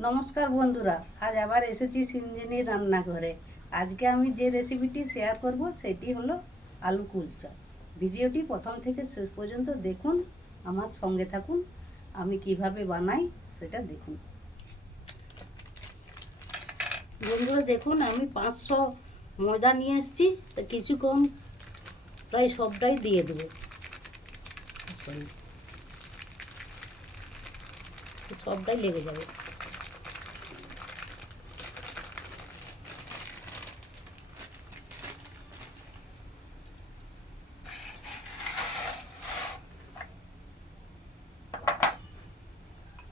নমস্কার বন্ধুরা, আজ আবার এসেছি সিঞ্জিনির রান্নাঘরে। আজকে আমি যে রেসিপিটি শেয়ার করব, সেটি হলো আলু কুলচা ভিডিওটি প্রথম থেকে শেষ পর্যন্ত দেখুন, আমার সঙ্গে থাকুন, আমি কীভাবে বানাই সেটা দেখুন। বন্ধুরা, দেখুন, আমি পাঁচশো ময়দা নিয়ে এসেছি, তা কিছু কম প্রায় সবটাই দিয়ে দেবো। সবটাই লেগে যাবে।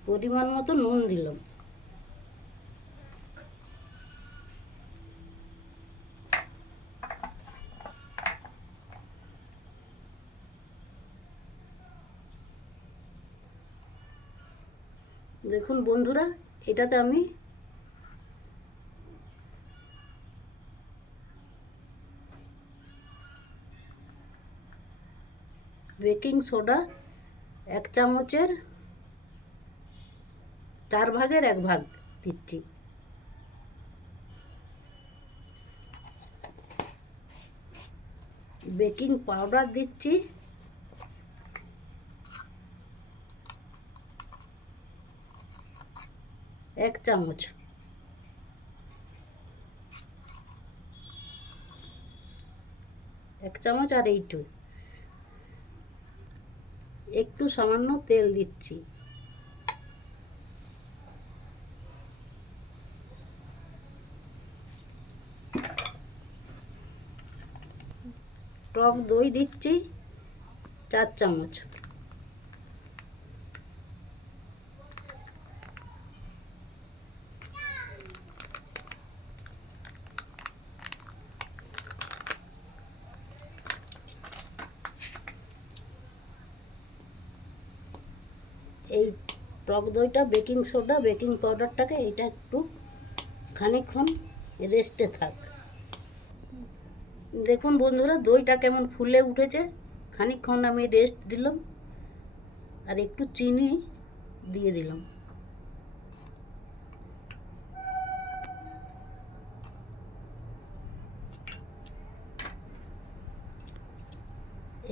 পরিমাণ মতো নুন দিলাম। দেখুন বন্ধুরা এটাতে আমি বেকিং সোডা এক চামচের চার ভাগের এক ভাগ দিচ্ছি। বেকিং পাউডার দিচ্ছি। এক চামচ। এক চামচ আর এইটু একটু সামান্য তেল দিচ্ছি। টক দই দিচ্ছি চার চামচ। এই টক দইটা, বেকিং সোডা, বেকিং পাউডারটাকে এটা একটু খানিকক্ষণ রেস্টে থাক। দেখুন বন্ধুরা, দইটা কেমন ফুলে উঠেছে। খানিকক্ষণ আমি রেস্ট দিলাম আর একটু চিনি দিয়ে দিলাম।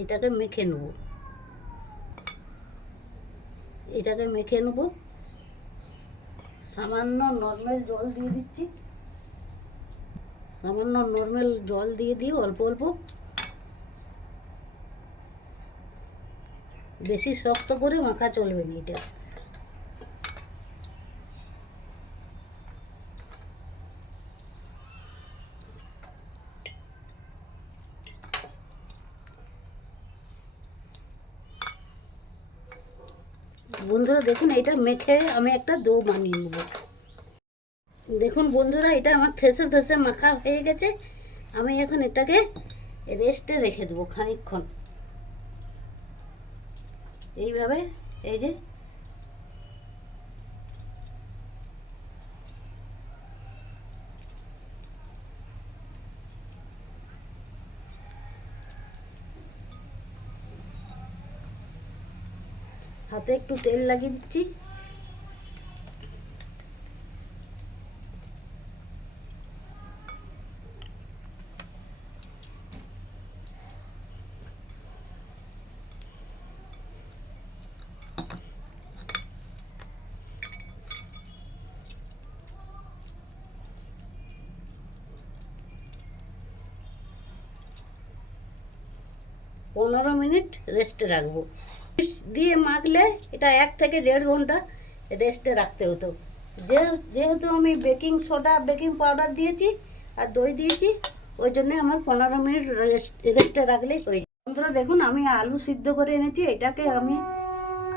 এটাকে মেখে নেব। এটাকে মেখে নেব। সামান্য নর্মাল জল দিয়ে দিচ্ছি। সামান্য নর্মাল জল দিয়ে দিই, অল্প অল্প। বেশি শক্ত করে মাখা চলবে না এটা। বন্ধুরা, দেখুন, এটা মেখে আমি একটা দো বানিয়ে নেব। দেখুন বন্ধুরা, এটা আমার থেসে থেসে মাখা হয়ে গেছে। আমি এখন এটাকে রেস্টে রেখে দেবো খানিকক্ষণ। এইভাবে, এই যে। হাতে একটু তেল লাগিয়ে দিচ্ছি। পনেরো মিনিট রেস্টে রাখব। দিয়ে মাখলে এটা এক থেকে দেড় ঘণ্টা রেস্টে রাখতে হতো। যেহেতু আমি বেকিং সোডা বেকিং পাউডার দিয়েছি আর দই দিয়েছি, ওই জন্যে আমার পনেরো মিনিট রেস্ট রেস্টে রাখলেই হয়ে যায়। বন্ধুরা, দেখুন, আমি আলু সিদ্ধ করে এনেছি। এটাকে আমি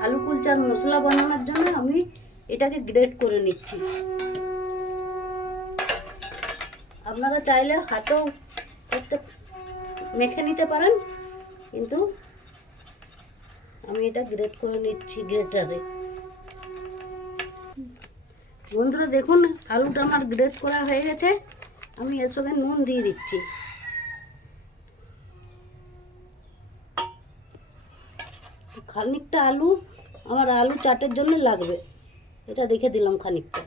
আলু কুলচার মশলা বানানোর জন্য আমি এটাকে গ্রেট করে নিচ্ছি। আপনারা চাইলে হাতেও মেখে নিতে পারেন। কিন্তু আমি এটা গ্রেট করে নিচ্ছি গ্রেটারে বন্ধুরা দেখুন, আলুটা আমার গ্রেট করা হয়ে গেছে। আমি এর সঙ্গে নুন দিয়ে দিচ্ছি। খানিকটা আলু, আমার আলু চাটের জন্য লাগবে। এটা রেখে দিলাম খানিকটা।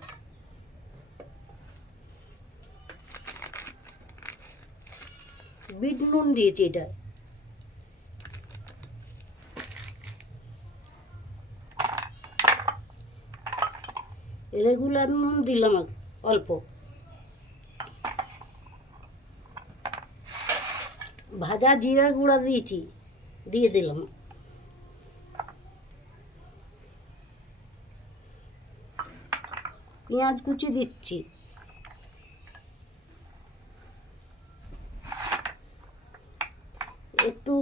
বিট নুন দিয়েছি এটা। রেগুলার নুন দিলাম অল্প। ভাজা জিরার গুঁড়া দিয়েছি, দিয়ে দিলাম। পেঁয়াজ কুচি দিচ্ছি। একটু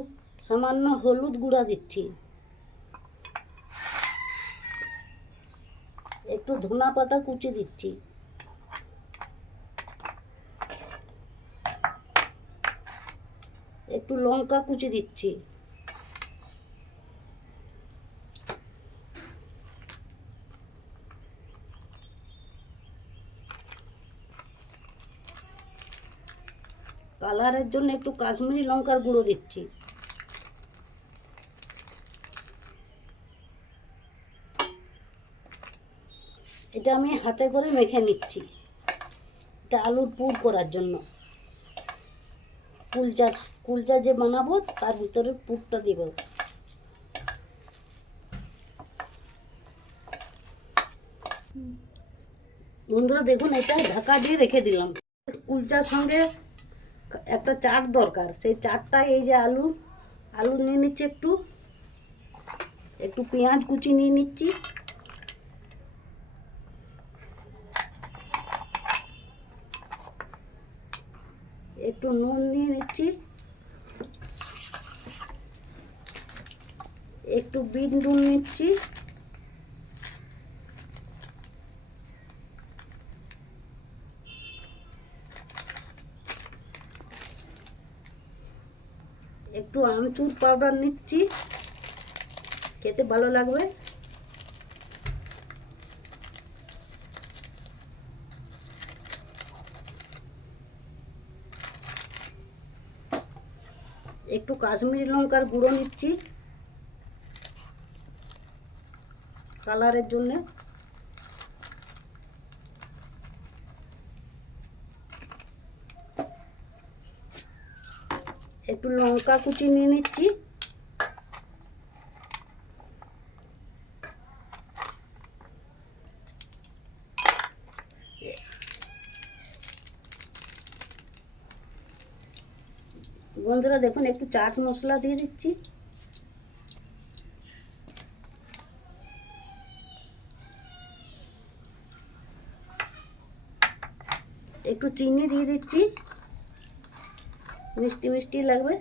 সামান্য হলুদ গুঁড়া দিচ্ছি। একটু ধনা পাতা কুচি দিচ্ছি। একটু লঙ্কা কুচি দিচ্ছি। কালারের জন্য একটু কাশ্মীরি লঙ্কার গুঁড়ো দিচ্ছি। এটা আমি হাতে করে মেখে নিচ্ছি। এটা আলুর পুর করার জন্য। কুলচা কুলচা যে বানাবো, তার ভিতরে পুরটা দিব। বন্ধুরা, দেখুন, এটা ঢাকা দিয়ে রেখে দিলাম। কুলচার সঙ্গে একটা চাট দরকার। সেই চাটটা, এই যে আলু আলু নিয়ে নিচ্ছি একটু। একটু পেঁয়াজ কুচি নিয়ে নিচ্ছি। একটু নুন নিয়ে নিচ্ছি। একটু বিট নুন নিচ্ছি। একটু আমচুর পাউডার নিচ্ছি। খেতে ভালো লাগবে। একটু কাশ্মীরি লঙ্কার গুঁড়ো নিচ্ছি। কালারের জন্যে। একটু লঙ্কা কুচি নিয়ে নিচ্ছি। বন্ধুরা দেখুন, একটু চাট মশলা দিয়ে দিচ্ছি। একটু চিনি দিয়ে দিচ্ছি। মিষ্টি মিষ্টি লাগবে।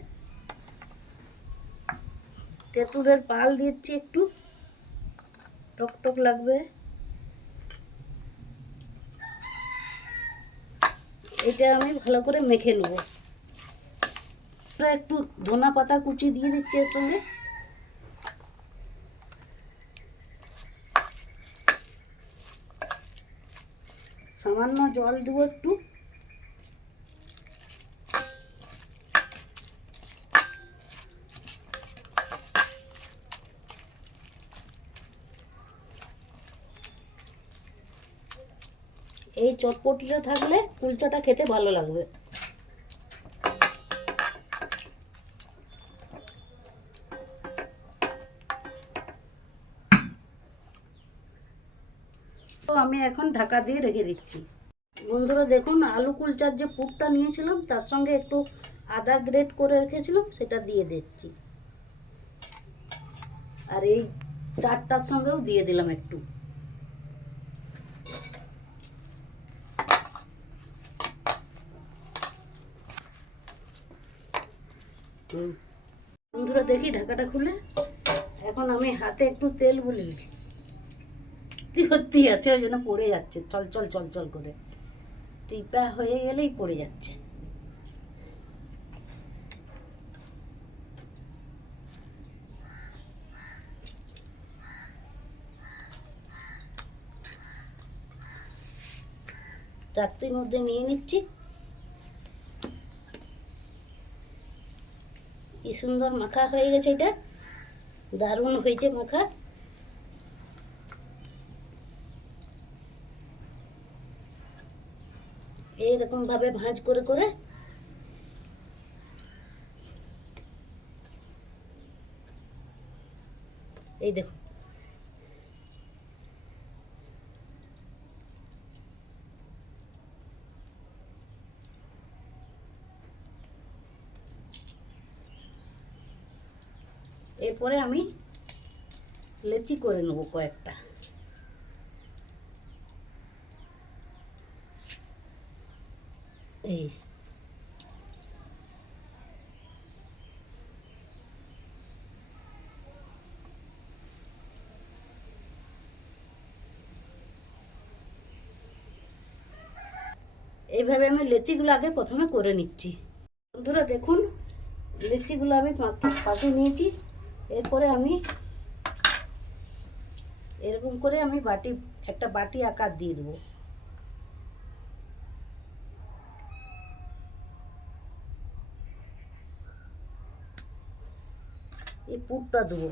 তেঁতুলের পাল দিচ্ছি একটু। টক টক লাগবে। এটা আমি ভালো করে মেখে নেব। একটু ধনা পাতা কুচি দিয়ে দিচ্ছি এর সঙ্গে। সামান্য জল দেবো একটু। এই চটপটিটা থাকলে কুলচাটা খেতে ভালো লাগবে। তো আমি এখন ঢাকা দিয়ে রেখে দিচ্ছি। বন্ধুরা দেখুন, আলু কুলচার যে পুরটা নিয়েছিলাম, তার সঙ্গে একটু আদা গ্রেট করে রেখেছিলাম, সেটা দিয়ে দিচ্ছি। আর এই চারটার সঙ্গেও দিয়ে দিলাম একটু। বন্ধুরা দেখি ঢাকাটা খুলে। এখন আমি হাতে একটু তেল বলি সত্যি আছে, ওই জন্য পড়ে যাচ্ছে। চল চল চল চল করে। টিপা হয়ে গেলেই পড়ে যাচ্ছে। চারটির মধ্যে নিয়ে নিচ্ছি। কি সুন্দর মাখা হয়ে গেছে এটা। দারুণ হয়েছে মাখা। এরকমভাবে ভাঁজ করে করে এই দেখো। এরপরে আমি লেচি করে নেব কয়েকটা। এইভাবে আমি লেচিগুলো আগে প্রথমে করে নিচ্ছি। বন্ধুরা দেখুন, লিচিগুলো আমি পা- পাকিয়ে নিয়েছি। এরপরে আমি এরকম করে আমি বাটি, একটা বাটি আকার দিয়ে দেবো। এই পুরটা দেবো।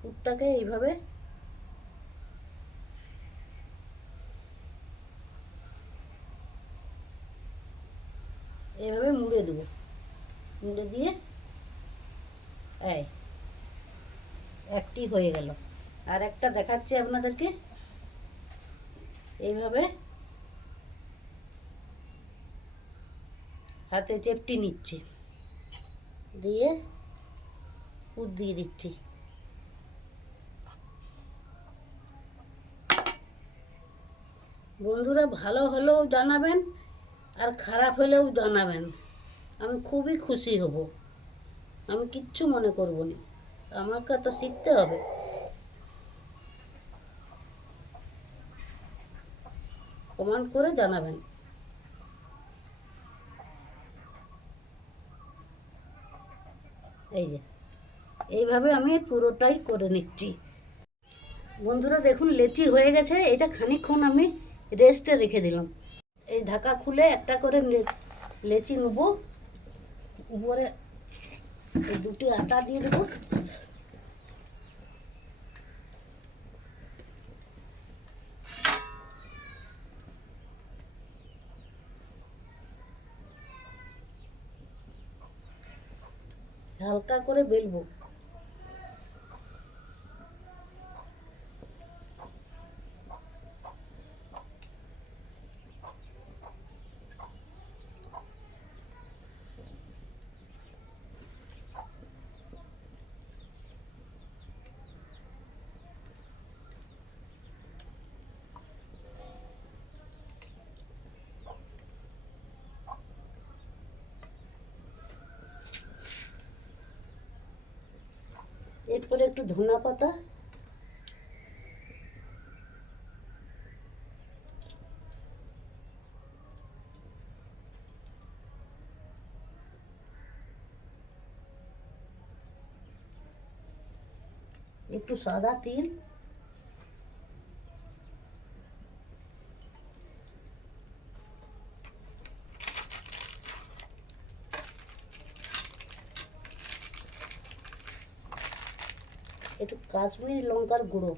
পুরটাকে এইভাবে এইভাবে মুড়ে দেবো। মুড়ে দিয়ে এই, একটি হয়ে গেল। আর একটা দেখাচ্ছি আপনাদেরকে। এইভাবে হাতে চেপটি নিচ্ছি। দিয়ে পুর দিয়ে দিচ্ছি। বন্ধুরা ভালো হলেও জানাবেন আর খারাপ হলেও জানাবেন। আমি খুবই খুশি হব। আমি কিচ্ছু মনে করব না। আমাকে তো শিখতে হবে। কমেন্ট করে জানাবেন। এই যে, এইভাবে আমি পুরোটাই করে নিচ্ছি। বন্ধুরা দেখুন, লেচি হয়ে গেছে। এটা খানিকক্ষণ আমি রেস্টে রেখে দিলাম। এই ঢাকা খুলে একটা করে লেচি নেব। উপরে দুটি আটা দিয়ে দেবো। হালকা করে বেলবো। এরপরে একটু ধনা পাতা। একটু সাদা তিল। একটু কাশ্মীরি লঙ্কার গুঁড়ো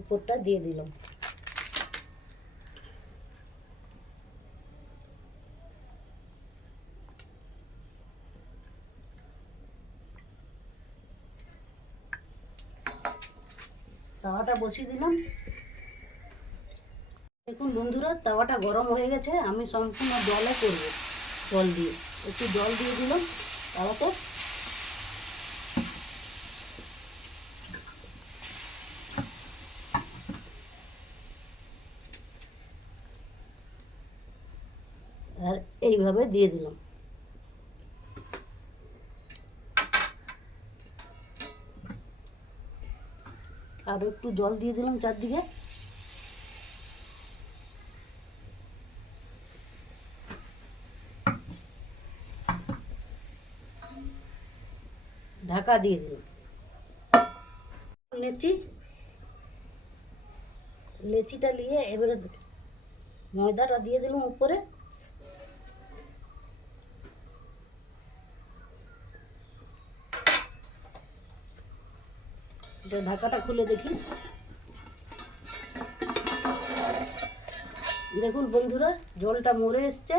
উপরটা দিয়ে দিলাম। তাওয়াটা বসিয়ে দিলাম। দেখুন বন্ধুরা, তাওয়াটা গরম হয়ে গেছে, আমি সম্পূর্ণ জলে করব জল দিয়ে। একটু জল দিয়ে দিলাম তাওয়াতে। আর এইভাবে দিয়ে দিলাম। আর একটু জল দিয়ে দিলাম চারদিকে। ঢাকা দিয়ে দিলাম। লেচি, লেচিটা নিয়ে এবারে ময়দাটা দিয়ে দিলাম উপরে। এটা ঢাকাটা খুলে দেখি। দেখুন বন্ধুরা, জলটা মরে এসছে,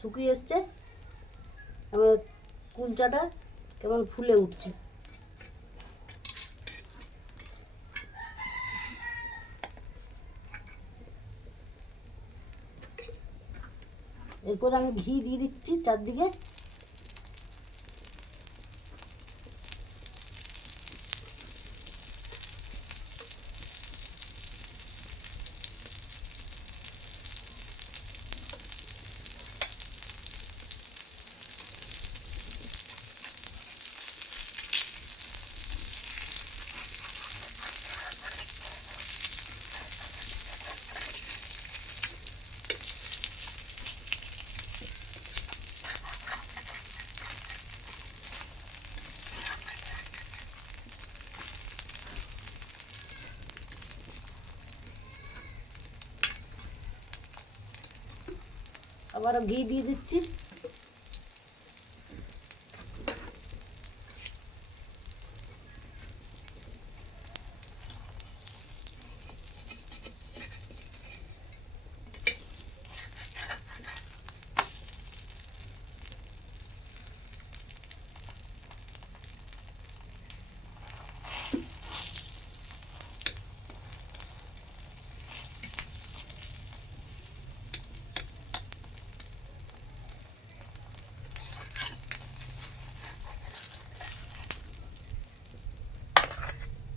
শুকিয়ে এসছে আমার কুলচাটা কেমন ফুলে উঠছে। এরপর আমি ঘি দিয়ে দিচ্ছি চারদিকে। আবার ঘি দিয়ে দিচ্ছি।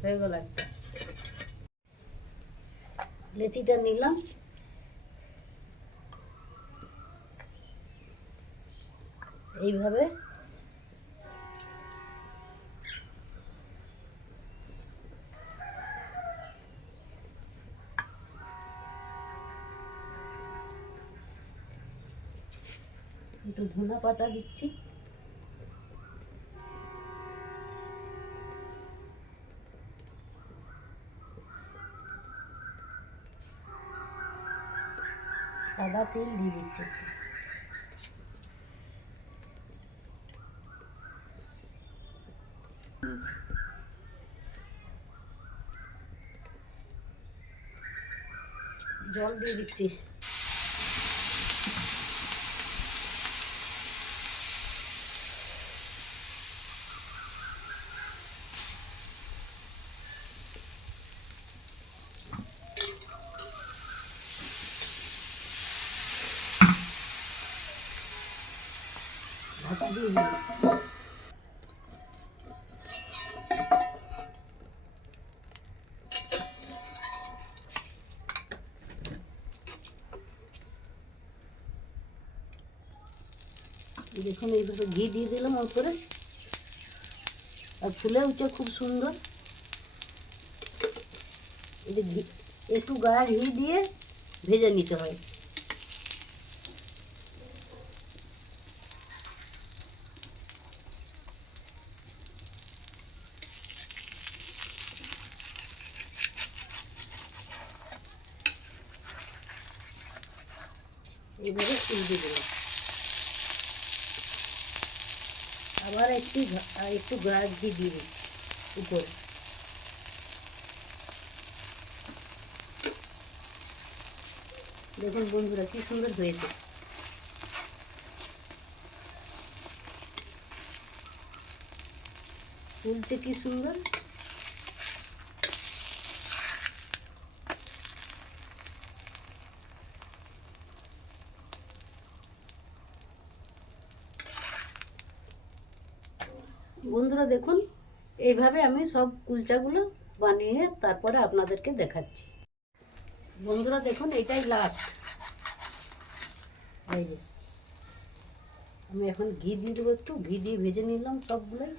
হয়ে গেল একটা। লেচিটা নিলাম। এইভাবে। একটু ধনা পাতা দিচ্ছি। সাদা তেল দিয়ে দিচ্ছি। জল দিয়ে দিচ্ছি ঢাকা দেখুন এইভাবে ঘি দিয়ে দিলাম ওপরে। আর ফুলে উঠছে খুব সুন্দর। একটু গায়ে ঘি দিয়ে ভেজে নিতে হয়। এইভাবে উল্টে দিলাম। আবার একটু একটু গাছ দিয়ে দিয়ে উপরে। দেখুন বন্ধুরা, কি সুন্দর হয়েছে। ফুলছে কি সুন্দর? বন্ধুরা দেখুন, এইভাবে আমি সব কুলচাগুলো বানিয়ে তারপরে আপনাদেরকে দেখাচ্ছি। বন্ধুরা দেখুন এটাই লাস্ট আমি এখন ঘি দিয়ে দেবো একটু, ঘি দিয়ে ভেজে নিলাম সবগুলোই।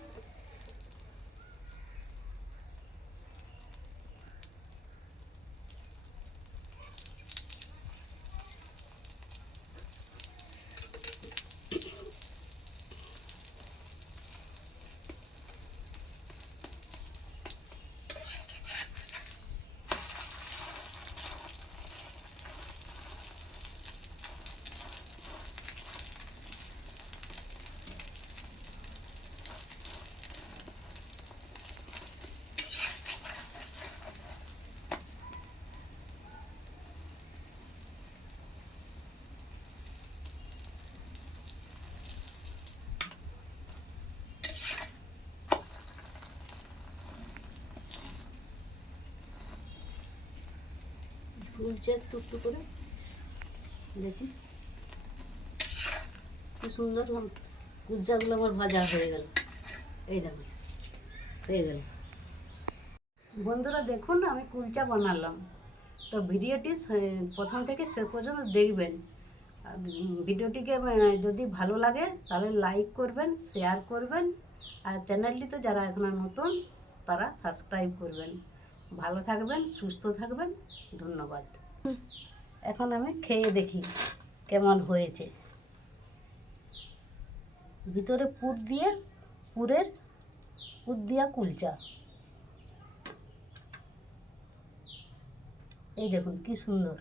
উলছে একটু একটু করে। দেখি। কি সুন্দর কুলচাগুলো আমার ভাজা হয়ে গেল। এই দেখুন হয়ে গেল। বন্ধুরা, দেখুন, আমি কুলচা বানালাম। তো ভিডিওটি প্রথম থেকে শেষ পর্যন্ত দেখবেন। ভিডিওটিকে যদি ভালো লাগে, তাহলে লাইক করবেন, শেয়ার করবেন। আর চ্যানেলটিতে যারা এখন নতুন, তারা সাবস্ক্রাইব করবেন। ভালো থাকবেন, সুস্থ থাকবেন, ধন্যবাদ। এখন আমি খেয়ে দেখি কেমন হয়েছে। ভিতরে পুর দিয়ে, পুরের পুর দিয়া কুলচা। এই দেখুন কি সুন্দর।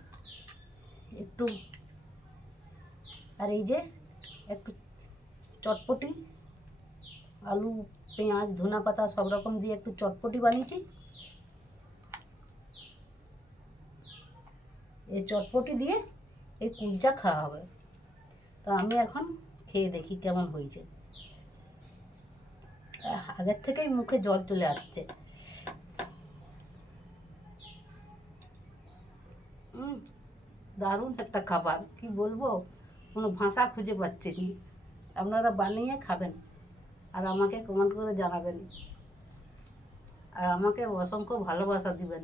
একটু, আর এই যে একটু চটপটি, আলু, পেঁয়াজ ধনা পাতা সব রকম দিয়ে একটু চটপটি বানিয়েছি। এই চটপটি দিয়ে এই কুলচা খাওয়া হবে। তো আমি এখন খেয়ে দেখি কেমন হয়েছে। আগের থেকেই মুখে জল চলে আসছে। দারুণ একটা খাবার, কি বলব? কোনো ভাষা খুঁজে পাচ্ছি না। আপনারা বানিয়ে খাবেন আর আমাকে কমেন্ট করে জানাবেন। আর আমাকে অসংখ্য ভালোবাসা দিবেন।